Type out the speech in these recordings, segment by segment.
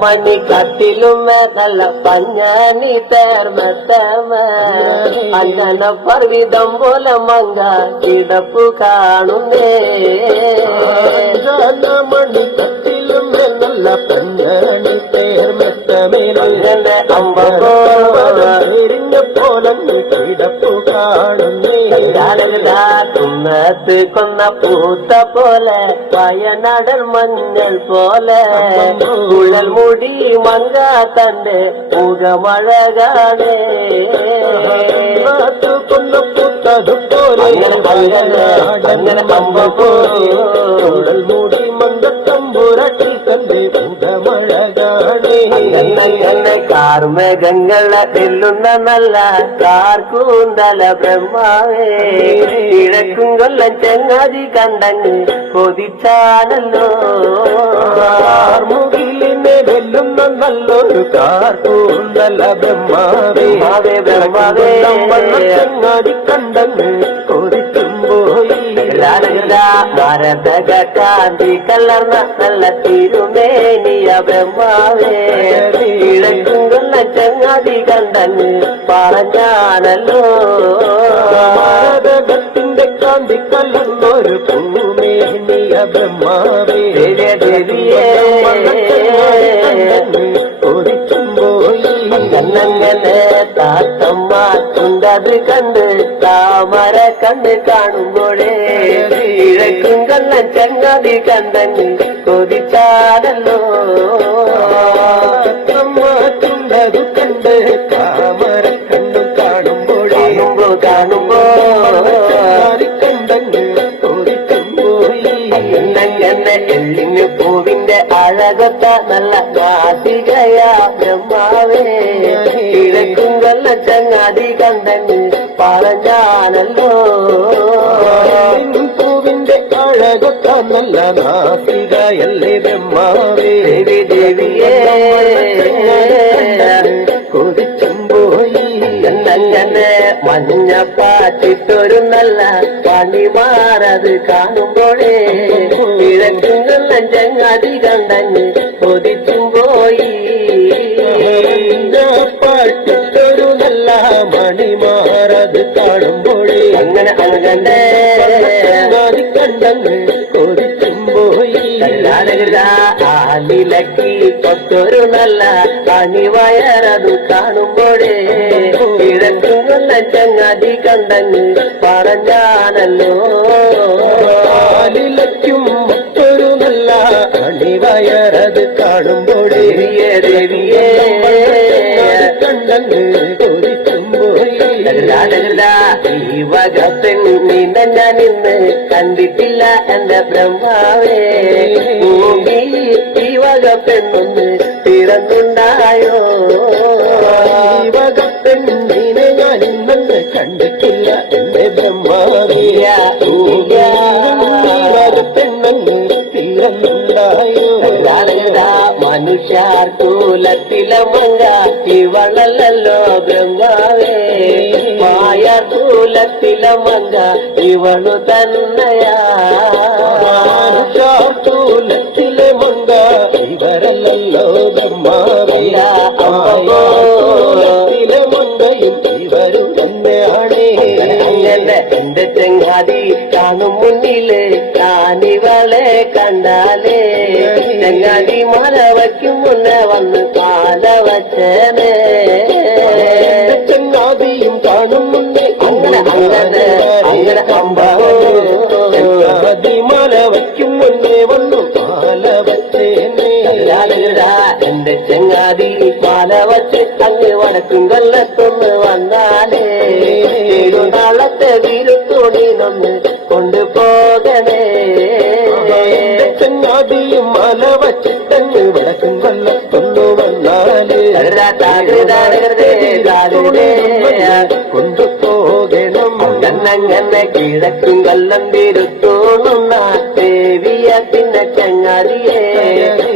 മണി കത്തിലുമേ നല്ല പഞ്ഞാനി തേർമത്തമേ അഞ്ചന പർവിതം പോലെ മങ്ക കിടപ്പു കാണുന്നേ മണി കത്തിലുമേ നല്ല പഞ്ഞാനി തേർമത്തമേ അമ്പരിഞ്ഞ പോലെ കിടപ്പു കാണുന്നേ തുന്നത്ത് കൊന്ന പൂത്ത പോലെ വയനാടൻ മഞ്ഞൾ പോലെ കുഴൽ മുടി മങ്ക തന്റെ മുഖമഴകാണേ കൊന്ന പൂത്തതു പോലെ അങ്ങനെ അമ്പ പോലെ മുടി മങ്കത്തമ്പുരട്ടി തന്റെ മുഖമഴകാണേ എന്നെ കാർമേഘങ്ങളെ വെല്ലുന്ന നല്ല കാർക്കൂന്തല ബ്രഹ്മാവേ കിഴക്കും കൊല്ലം ചങ്ങാതി കണ്ടങ്ങ് കൊതിച്ചാണല്ലോ മുകിലിനെ വെല്ലുന്ന നല്ലൊരു കാർക്കൂന്തല ബ്രഹ്മാവേ ബ്രഹ്മാവേ ചങ്ങാതി കണ്ടങ്ങ് കൊതിച്ചുമ്പോയി ഭാരതക കാന്തി കലർന്ന നല്ല തിരുമേനിയ ബ്രഹ്മാവേ കിഴക്കും കൊല്ലം ചങ്ങാതി കണ്ടങ്ങ് പറഞ്ഞാണല്ലോ ഭാരതത്തിന്റെ കാന്തി കലർന്നൊരു ഭൂമേനിയ ബ്രഹ്മാവേ ദേവിയേ കൊതിച്ചുമ്പോയി കണ്ണങ്ങനെ താത്തമ്മ ചുണ്ടത് കണ്ട് താമര കണ്ണ് കാണുമ്പോഴേ കിഴക്കും കണ്ണൻ ചങ്ങാതി കണ്ടങ്ങ് കൊതിച്ചാണല്ലോ ചുണ്ടത് കണ്ട് താമര കണ്ണു കാണുമ്പോഴേ കാണുമ്പോ കണ്ടങ്ങ് കൊതിച്ചുമ്പോയി എന്നെ എള്ളിന് പൂവിന്റെ അഴകൊത്ത നല്ല കാസികയാ ബ്രഹ്മാവേ കിഴക്കും കൊല്ല ചങ്ങാതി കണ്ടങ്ങ് പറഞ്ഞാണല്ലോ പൂവിന്റെ അഴകൊത്ത നല്ല നാസികയല്ലേ ബ്രഹ്മാവേ ദേവിയേ കൊതിച്ചുമ്പോയി അങ്ങനെ മഞ്ഞപ്പാറ്റിട്ടൊരു നല്ല പണിമാറത് കാണുമ്പോഴേ കിഴക്കും കൊല്ല ചങ്ങാതി കണ്ടങ്ങ് കൊതിച്ചും പോയി പാട്ടിട്ടൊരു നല്ല മണിമാറത് കാണുമ്പോഴേ അങ്ങനെ അങ്ങനെ കണ്ടങ്ങ് കൊതിച്ചുമ്പോയി ആലിലക്കി കൊത്തൊരു നല്ല പണിവയറത് കാണുമ്പോഴേ കിഴക്കും കൊല്ല ചങ്ങാതി കണ്ടങ്ങ് പറഞ്ഞാണല്ലോ ആലിലയ്ക്കും മറ്റൊരു നല്ല അണിവയറത് കാണുമ്പോഴേ ദേവിയേ കണ്ടങ്ങ് കൊതിച്ചുമ്പോയി ഈ വക പെണ്ണിനെ ഞാൻ ഇന്ന് കണ്ടിട്ടില്ല എന്റെ ബ്രഹ്മാവേ ഭൂമിയിൽ ഈ വക പെണ്ണൊന്ന് പിറന്നുണ്ടായോ വക പെണ്ണിനെ ഞാൻ ഇന്നെന്ന് കണ്ടിട്ടില്ല എന്റെ ബ്രഹ്മാവിയ പെണ്ണെന്ന് പിറന്നുണ്ടായോ മനുഷ്യർ കൂലത്തിലെ മങ്ക ഇവളല്ലോ ബ്രഹ്മാവേ മായ കൂലത്തിലെ മങ്ക ഇവളു തന്നെയാ കൂലത്തിലെ മങ്ക ഇവരല്ലോ ബ്രഹ്മാവിയ കൂലത്തിലെ മങ്കയും ഇവരു തന്നെയാണേ എന്റെ ചങ്ങാതി കാണും മുന്നില് ഞാനിവളെ കണ്ടാലേ ചങ്ങാതി മല വയ്ക്കും മുന്നേ വന്ന് പാല വച്ചേനേ ചങ്ങാതിയും കാണും മുന്നേ അങ്ങനെ മല വയ്ക്കും മുന്നേ വന്നു പാല വച്ചേനേ എന്റെ ചങ്ങാതി പാല വച്ച് അങ്ങ് വടക്കും കൊല്ലത്തൊന്ന് വന്നാലേ നാളത്തെ വീരുത്തോണിനൊന്ന് കൊണ്ടുപോകണേ ചങ്ങാതിയും മല വച്ചിട്ടങ്ങ് വടക്കും കൊല്ലത്തൊന്നു വന്നാല് കൊണ്ടുപോകണം അങ്ങനെ കിഴക്കും കൊല്ലം വീരുത്തോണുന്ന ദേവിയ പിന്നെ ചങ്ങാതിയെ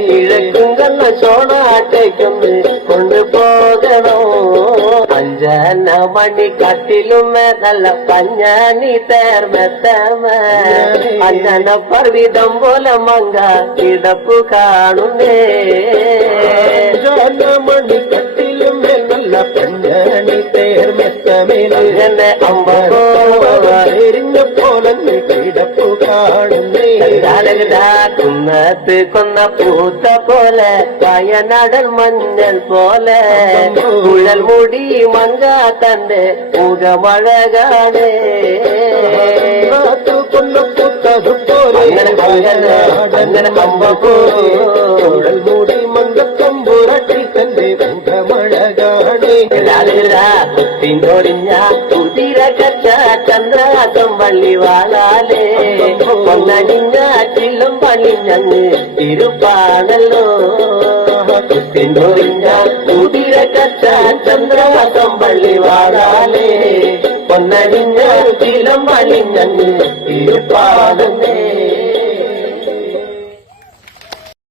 കിഴക്കും കൊല്ല ചോണാട്ടേക്കൊന്ന് കൊണ്ടുപോകണോ അഞ്ചന മണി കട്ടിലുമേ നല്ല പഞ്ഞാനി തേർമെത്തമേ അഞ്ചന പർവിതം പോലെ മങ്ക കിടപ്പു കാണുന്നേ കാലത്ത് കൊന്ന പൂത്ത പോലെ വയനാടൻ മഞ്ഞൾ പോലെ കുഴൽ മുടി മങ്ക തന്റെ മുഖമഴകാണേ അങ്ങനെ അമ്മ മൂടി മങ്കക്കൊമ്പുരട്ടി തന്റെ മുഖമഴകാണേ കുത്തിനൊടിഞ്ഞ കുതിര കച്ച ചന്ദ്രാസം വള്ളി വാളാലേ പൊന്നണിഞ്ഞ ചില്ലും പള്ളിഞ്ഞങ്ങ് ഇരുപ്പാണല്ലോ കുത്തിനൊടിഞ്ഞ